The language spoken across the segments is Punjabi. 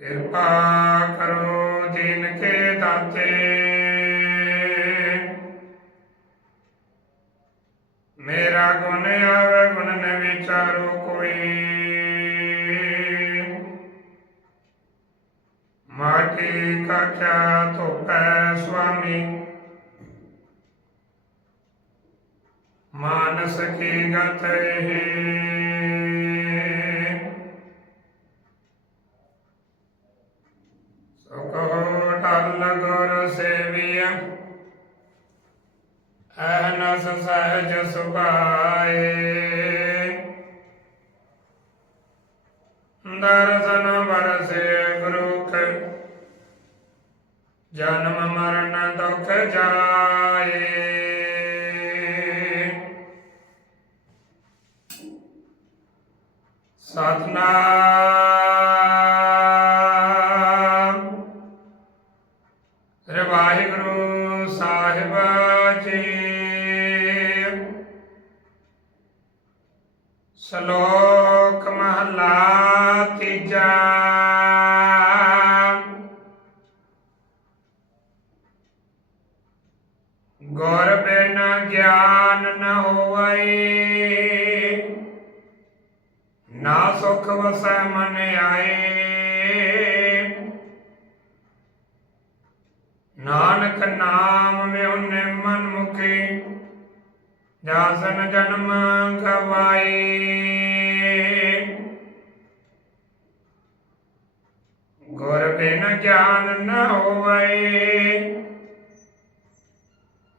ਕਿਰਪਾ ਕਰੋ ਦੀਨ ਕੇ ਦਾਤੇ ਮੇਰਾ ਗੁਣ ਆਵੇ ਗੁਣ ਨ ਵਿਚਾਰੋ ਕੋਈ ਮਾਟੀ ਕਾ ਕਿਆ ਧੋਪੈ ਸੁਆਮੀ ਮਾਨਸ ਕੀ ਗਤ ਦਰਸ਼ਨ ਵਰਸੇ ਗੁਰੁਖ ਜਨਮ ਮਰਨ ਦੁਖ ਜਾਏ ਸਤਨਾਮ ਸ੍ਰੀ ਵਾਹਿਗੁਰੂ ਸਾਹਿਬ ਜੀ ਸ਼ਲੋਕ ਗੁਰ ਬਿਨ ਗਿਆਨ ਨ ਹੋਵਈ ਨਾ ਸੁਖ ਵਸੈ ਮਨ ਆਏ। ਨਾਨਕ ਨਾਮ ਮਿਉਨੇ ਮਨ ਮੁਖੀ, ਜਾਸਨ ਜਨਮ ਗਵਾਈ ਗੁਰ ਬਿਨ ਗਿਆਨ ਨ ਹੋਵਈ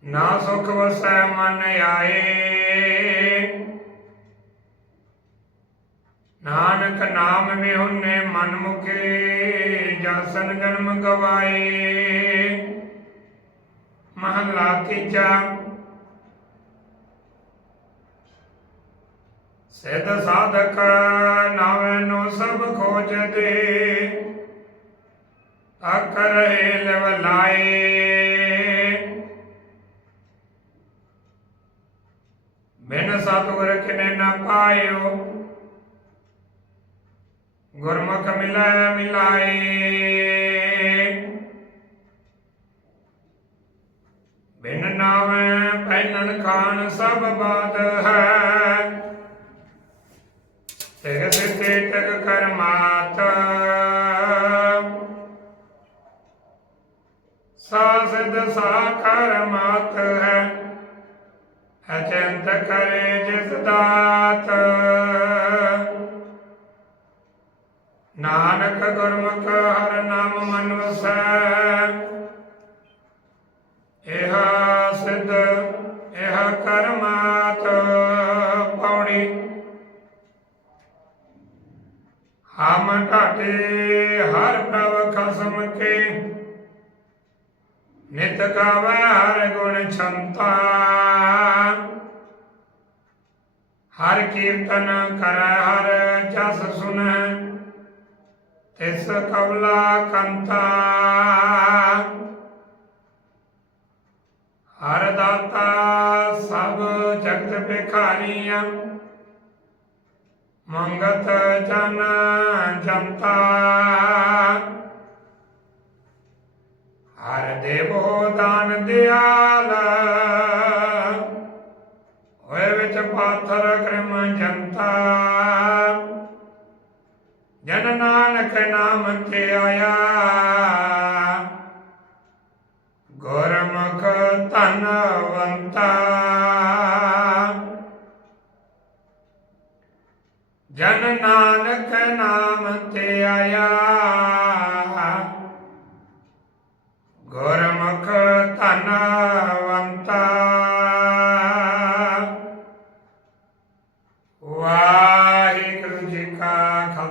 ਨਾ ਸੁਖ ਵਸੈ ਮਨ ਆਏ। ਨਾਨਕ ਨਾਮ ਮਿਹੁਨੇ ਮਨ ਮੁਖੇ, ਜਸਨ ਜਨਮ ਗਵਾਏ। ਮਹਲਾ ਤੀਜਾ। ਸਿਧ ਸਾਧਕ ਨਾਵੇਂ ਨੂੰ ਸਭ ਖੋਜਦੇ ਅਕ ਰਹੇ ਲਵ ਲਾਏ। ਬਿਨ ਸਤਿਗੁਰ ਕਿਨੇ ਨਾ ਪਾਇਓ। ਗੁਰਮੁਖ ਮਿਲਾਇ ਮਿਲਾਏ। ਬਿਨ ਨਾਵੇਂ ਪਹਿਨਨ ਖਾਨ ਸਭ ਬਾਦ ਹੈ। ਤੇਗ ਸਿਤੇ ਤਗ ਕਰਮਾਤ ਸਾਸਦ ਸਾਖਰ ਮਾਤ ਹੈ। ਅਚੰਤ ਕਰੇ ਜਿਸ ਦਾਤ। ਨਾਨਕ ਗੁਰਮੁਖ ਹਰ ਨਾਮ ਮਨ ਇਹ ਸਿਧ, ਇਹ ਕਰਮਾਤ ਪੌੜੀ ਹਮ ਢਾਟੇ ਹਰ ਪ੍ਰਭ ਖਸਮ ਕੇ। ਨਿਤ ਗਾਵੇ ਹਰ ਗੁਣ ਛੰਤਾ। ਹਰ ਕੀਰਤਨ ਕਰੈ ਹਰ ਜਸ ਸੁਨੈ, ਤਿਸ ਕਵਲਾ ਕੰਤਾ। ਹਰ ਦਾਤਾ ਸਭ ਜਗਤ ਭਿਖਾਰੀਆਂ, ਮੰਗਤ ਜਨ ਜਨਤਾ। ਹਰ ਦੇਵੋ ਦਾਨ ਦਿਆਲ ਜਨ ਨਾਨਕ ਨਾਮ ਤੇ ਆਇਆ। ਗੁਰਮੁਖ ਧਨਵੰਤਾ ਜਨ ਨਾਨਕ ਨਾਮ ਤੇ ਆਇਆ। ਗੁਰਮੁਖ ਧਨਵੰਤਾ ਵਾਹਿਗੁਰੂ